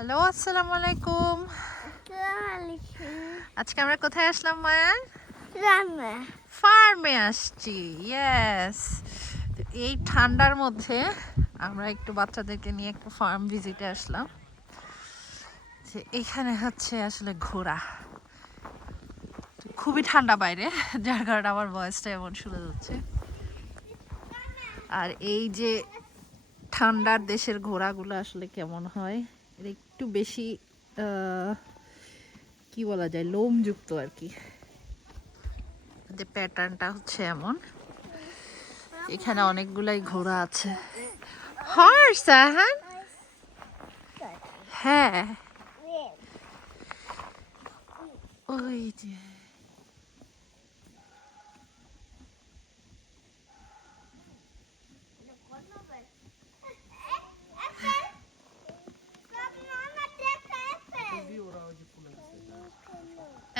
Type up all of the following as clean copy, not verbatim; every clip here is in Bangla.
হ্যালো, আসসালামু আলাইকুম। আজকে আমরা কোথায় আসলাম মায়ান? ফার্মে আসছি। ইয়েস, এই ঠান্ডার মধ্যে আমরা একটু বাচ্চাদেরকে নিয়ে একটু ফার্ম ভিজিটে আসলাম। যে এখানে হচ্ছে আসলে ঘোরা, খুবই ঠান্ডা বাইরে, যার কারণে আমার ভয়েসটা এমন শুনে যাচ্ছে। আর এই যে ঠান্ডার দেশের ঘোড়াগুলো আসলে কেমন হয়, এটা একটু বেশি কি বলা যায়, লোমযুক্ত আর কি। যে প্যাটার্নটা হচ্ছে এমন। এখানে অনেকগুলাই ঘোড়া আছে। হর্স, আহান? হ্যাঁ, ওই যে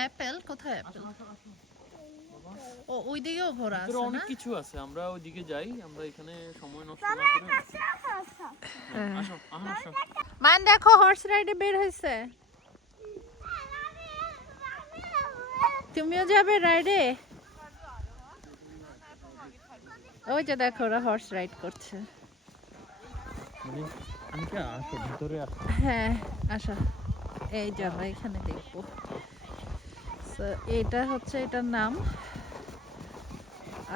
অ্যাপেল। কোথায় অ্যাপেল? ও, ওই দিকেও ঘোড়া আছে। অনেক কিছু আছে, আমরা ওইদিকে যাই। আমরা এখানে সময় নষ্ট না করে আসো, আসো। মান দেখো, হর্স রাইডে বের হয়েছে। তুমিও যাবে রাইডে? ওই যে দেখো, ওরা হর্স রাইড করছে। আসো ভিতরে আসো। হ্যাঁ, আসো। এই যে আমরা এখানে দেখবো। এটা হচ্ছে এটার নাম।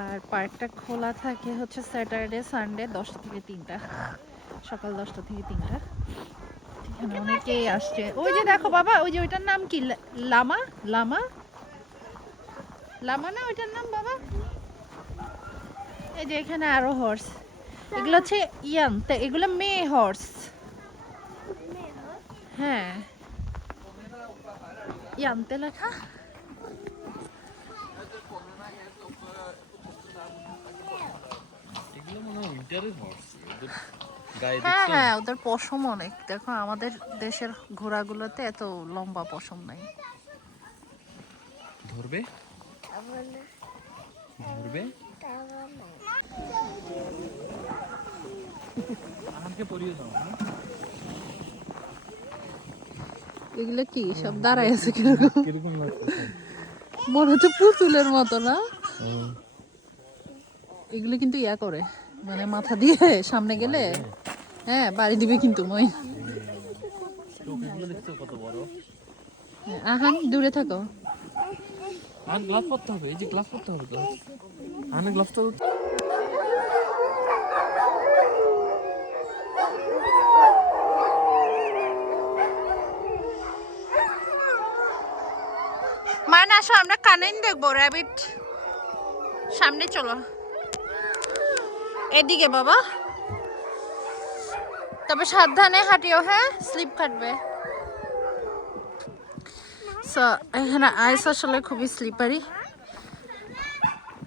আর পার্কটা খোলা থাকে হচ্ছে স্যাটারডে সানডে 10টা থেকে 3টা, সকাল 10টা থেকে 3টা। এখানে অনেকেই আসছে। ওই যে দেখো বাবা, ওই যে ওইটার নাম কি? লামা? লামা লামা না ওইটার নাম বাবা? এই যে এখানে আরো হর্স। এগুলো হচ্ছে ইয়াং, তা এগুলো মেয়ে হর্স। হ্যাঁ, ইয়ান্তে লেখা। এগুলো মনে হয় উইন্টারের হর্স, ওদের গায়ে হ্যাঁ দেখছেন? হ্যাঁ, ওদের পশম অনেক। দেখো আমাদের দেশের ঘোড়াগুলোতে এত লম্বা পশম নাই। ধরবে ধরবে আমাকে পরিয়ে দাও। এগুলো কি সব দাঁড়ায় আছে কিরকম? কিরকম লাগছে? মনে হচ্ছে পুতুলের মতো না? এগুলো কিন্তু ইয়া করে, মানে মাথা দিয়ে সামনে গেলে হ্যাঁ বাড়ি দিবে কিন্তু মই। চোখগুলো দেখছো কত বড়? আহান দূরে থাকো। আর গ্লাভ পরতে হবে, এই যে গ্লাভ পরতে হবে। গ্লাভ আমি গ্লাভটা মানে আসো, আমরা কানেন দেখবো। র্যাবিট সামনে চলো, এদিকে বাবা। তবে সাবধানে হাঁটিও, হ্যাঁ স্লিপ কাটবে। সো এখানে আইস আসলে খুবই স্লিপারি।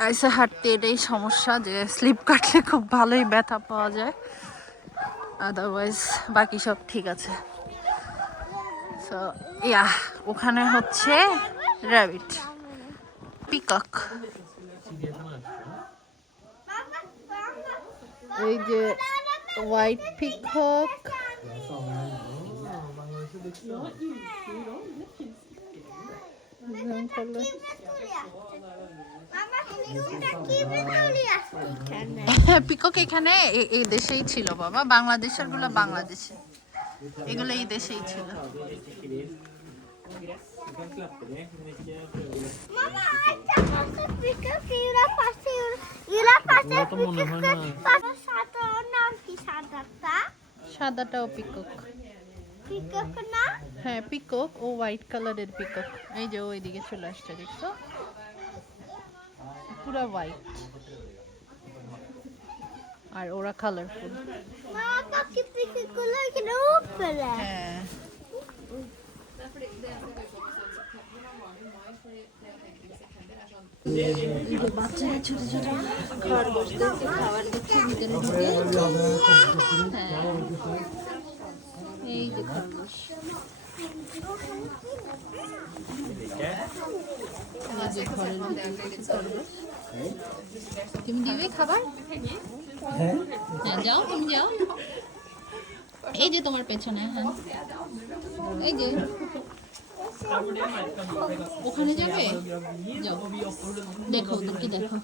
আইসে হাঁটতে এটাই সমস্যা, যে স্লিপ কাটলে খুব ভালোই ব্যথা পাওয়া যায়। আদারওয়াইজ বাকি সব ঠিক আছে। সো ইয়া, ওখানে হচ্ছে র্যাবিট, পিকক। এই যে হোয়াইট পিকক। পিকক এখানে এই দেশেই ছিল বাবা। বাংলাদেশের গুলো বাংলাদেশে, এগুলো এই দেশেই ছিল। সাদাটাও পিকক। হ্যাঁ পিকক, ও হোয়াইট কালারের পিকক। এই যে ওইদিকে চলে আসছে, দেখছো? পুরো হোয়াইট, আর ওরা কালারফুল। হ্যাঁ, বাচ্চারা ছোট ছোট খরগোশদেরকে খাবার দিচ্ছে ভিতরে ঢুকে। হ্যাঁ, এই যে খরগোশ। তুমি দিবে খাবার? হ্যাঁ যাও, তুমি যাও। এই যে তোমার পেছনে, হ্যাঁ এই যে ওখানে যাবে, যাও দেখো ওদেরকে দেখো,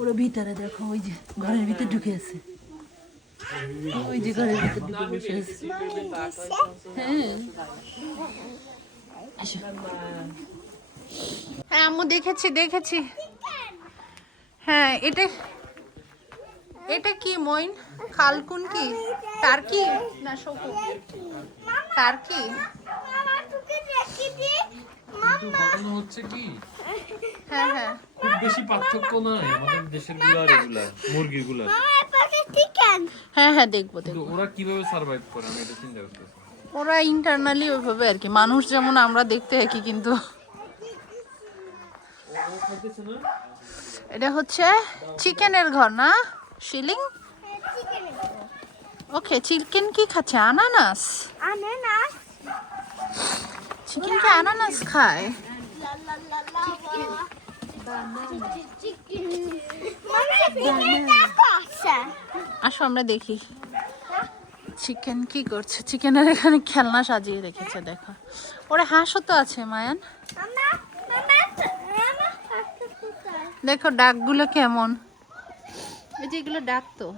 ওরা ভিতরে দেখো, ওই যে ঘরের ভিতরে ঢুকে আছে, ওই যে ঘরের ভিতরে ঢুকে বসে আছে। হ্যাঁ আসো। হ্যাঁ আম্মু দেখেছি দেখেছি। হ্যাঁ এটা এটা কি মইন? খালকুন কি টার্কি না শকুন? টার্কি। কিন্তু ঘটনা হচ্ছে কি, হ্যাঁ হ্যাঁ খুব বেশি পার্থক্য নাই আমাদের দেশের গুলা আর এগুলা মুরগির গুলা। হ্যাঁ হ্যাঁ দেখবো কিন্তু দেখবো। ওরা কিভাবে সার্ভাইভ করে আমি এটা চিন্তা করতেছি। ওরা ইন্টারনালি ওইভাবে আর কি, মানুষ যেমন আমরা দেখতে একই কিন্তু। এটা হচ্ছে চিকেনের ঘর না শিলিং? ওকে চিকেন কি খাচ্ছে? আনানাস? চিকেন কি আনানাস খায়? আসো আমরা দেখি চিকেন কি করছে। চিকেনের এখানে খেলনা সাজিয়ে রেখেছে দেখো। ওরে হাঁসও তো আছে মায়ান। দেখো ডাকগুলো কেমন, এই যে এগুলো ডাক তো।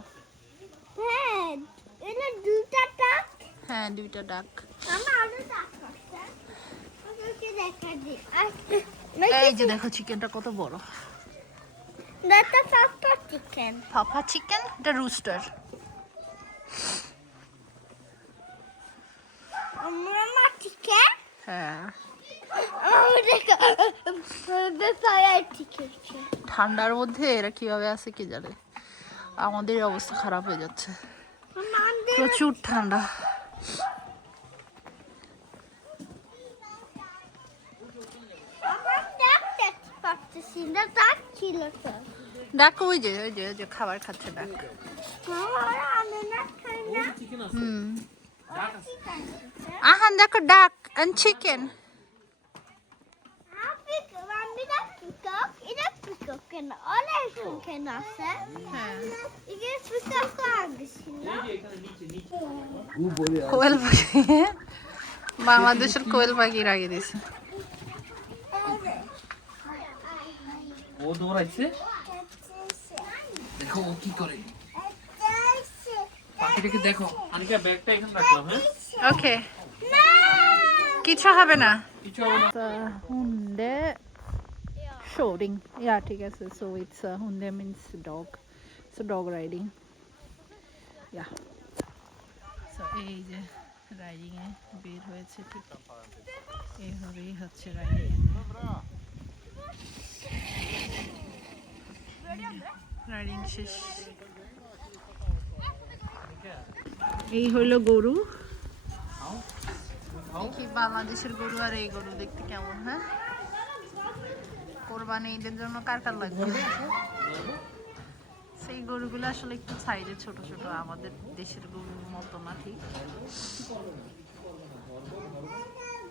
হ্যাঁ দুইটা ডাক। এই যে দেখো চিকেনটা কত বড়। পাপা চিকেন, এটা রুস্টার। হ্যাঁ ঠান্ডার মধ্যে এরা কিভাবে আছে কি জানে। আমাদের অবস্থা খারাপ হয়ে যাচ্ছে, প্রচুর ঠান্ডা। ডাক ওই যে ওই যে ওই যে খাবার খাচ্ছে ডাক। হুম আহান দেখো ডাক এন্ড চিকেন। কোয়েল পাখি, বাংলাদেশের কোয়েল পাখি রাখিয়ে দিছে। ও দৌড়াইছে, দেখো ও কি করে। পাখিটাকে দেখো। আনিকা ব্যাগটা এখানে রাখলাম। হ্যাঁ ওকে কিছু হবে না। কিছু হবে না। হুন্ডে শোরিং ইয়া ঠিক আছে। সো ইটস হুন্ডে means dog, so dog riding yeah. So এই যে রাইডিং এ বের হয়েছে, ঠিক এইভাবেই হচ্ছে রাইডিং। রাইডিং শেষ। এই হইলো গরু। দেখি বাংলাদেশের গরু আর এই গরু দেখতে কেমন। হ্যাঁ কোরবানি ঈদের জন্য কার কার লাগবে? সেই গরুগুলো আসলে একটু সাইজে ছোট ছোট, আমাদের দেশের গরুর মতো না ঠিক।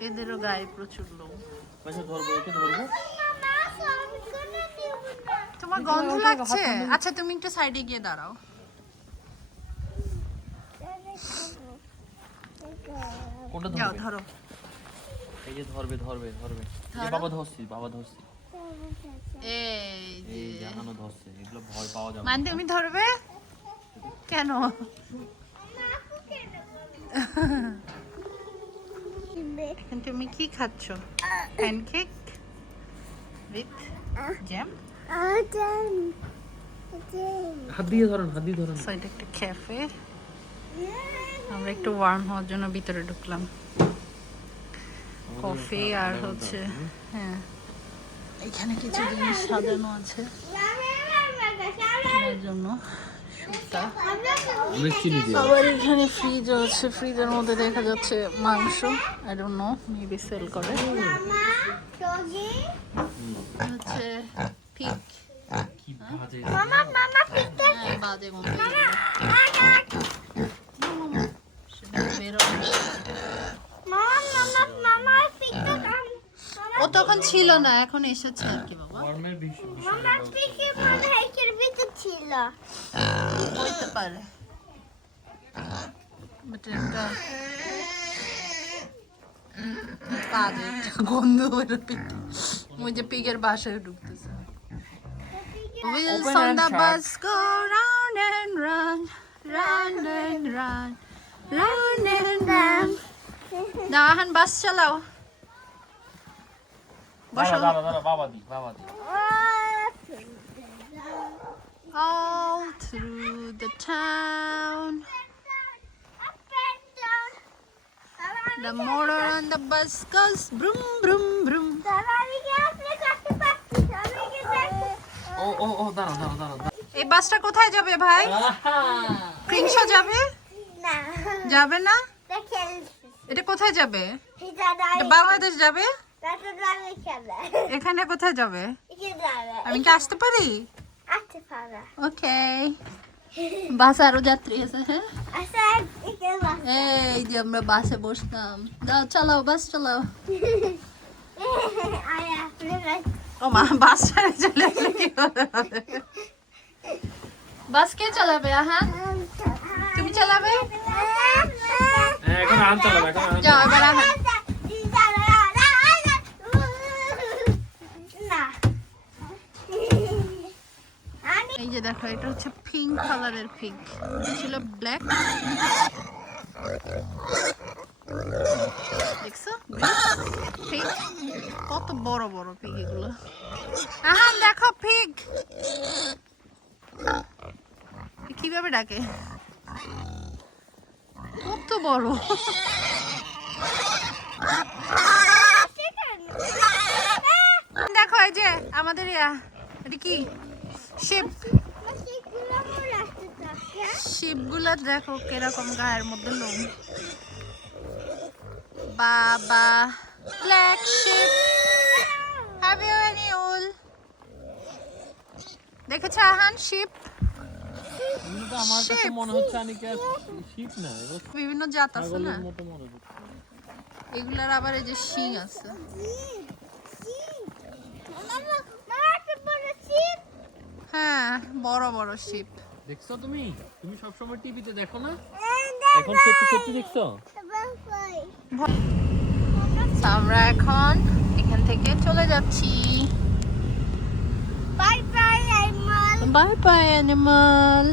এদেরও গায়ে প্রচুর লোম। তোমার গন্ধ লাগছে? আচ্ছা তুমি একটু সাইডে গিয়ে দাঁড়াও। কোনটা যাও ধরবে? ধরো। এই যে ধরবে ধরবে ধরবে। এই ধরো। বাবা ধরছি, বাবা ধরছি। এই যে এই জাহানো ধরছে, এগুলো ভয় পাওয়া যাবে মান না। তুমি ধরবে কেন? এখন তুমি কি খাচ্ছ? Pancake with jam. হাত দিয়ে ধরুন, হাত দিয়ে ধরুন। সো এটা একটা ক্যাফে। আমরা একটু ওয়ার্ম হওয়ার জন্য ভিতরে ঢুকলাম। কফি আর হচ্ছে হ্যাঁ এখানে কিছু জিনিস সাজানো আছে কেনার জন্য। সুতা অনেক চিনি দিয়ে। আবার এখানে ফ্রিজ আছে, ফ্রিজের মধ্যে দেখা যাচ্ছে মাংস। I don't know, maybe sell করে। হচ্ছে পিক। কি বাজে। হ্যাঁ বাজে গন্ধ ও তখন ছিল না, এখন এসেছে আর কি বাবা। গরমের হইতে পারে। বাট এটা বাজে গন্ধ বেরোতে ওই যে পিগের বাসায় ঢুকতেছে Wheels Open on and the shut. bus go round and round, round and round, round and round. দাও এখন বাস চালাও বসো দাঁড়া বাবা দি all through the town. The motor on the bus goes broom broom broom. ও দাঁড়া এই বাসটা কোথায় যাবে ভাই? প্রিন্সও যাবে? যাবে না? এটা কোথায় যাবে? এটা বাংলাদেশ যাবে? এখানে কোথায় যাবে? আমি কি আসতে পারি? ওকে বাস আরো যাত্রী আছে হ্যাঁ এই যে আমরা বাসে বসলাম দাও চালাও বাস চালাও ও মা বাস ছেড়ে চলে আসলে কি করে হবে? বাস কে চালাবে আহান তুমি চালাবে এখন আন চালাবে যাও এবার আহান এই যে দেখো এটা হচ্ছে পিঙ্ক কালারের পিগ ছিল ব্ল্যাক দেখছো পিগ কত বড় বড় পিগ এগুলো আহান দেখো পিগ কিভাবে ডাকে কত বড় দেখো এই যে আমাদের এটা কি শিপ শিপগুলো দেখো কিরকম গায়ের মধ্যে লোম বাবা black sheep have you any wool দেখেছ আহান শিপ আমার কাছে মনে হচ্ছে আনিকা শীত না বিভিন্ন জাত আছে না মতো মনে হচ্ছে এগুলার আবার এই যে শিং আছে হ্যাঁ বড় বড় শিপ দেখছো তুমি সব সময় টিভিতে দেখো না এখন সত্যি সত্যি দেখছো আমরা এখন এখান থেকে চলে যাচ্ছি বাই বাই অ্যানিমাল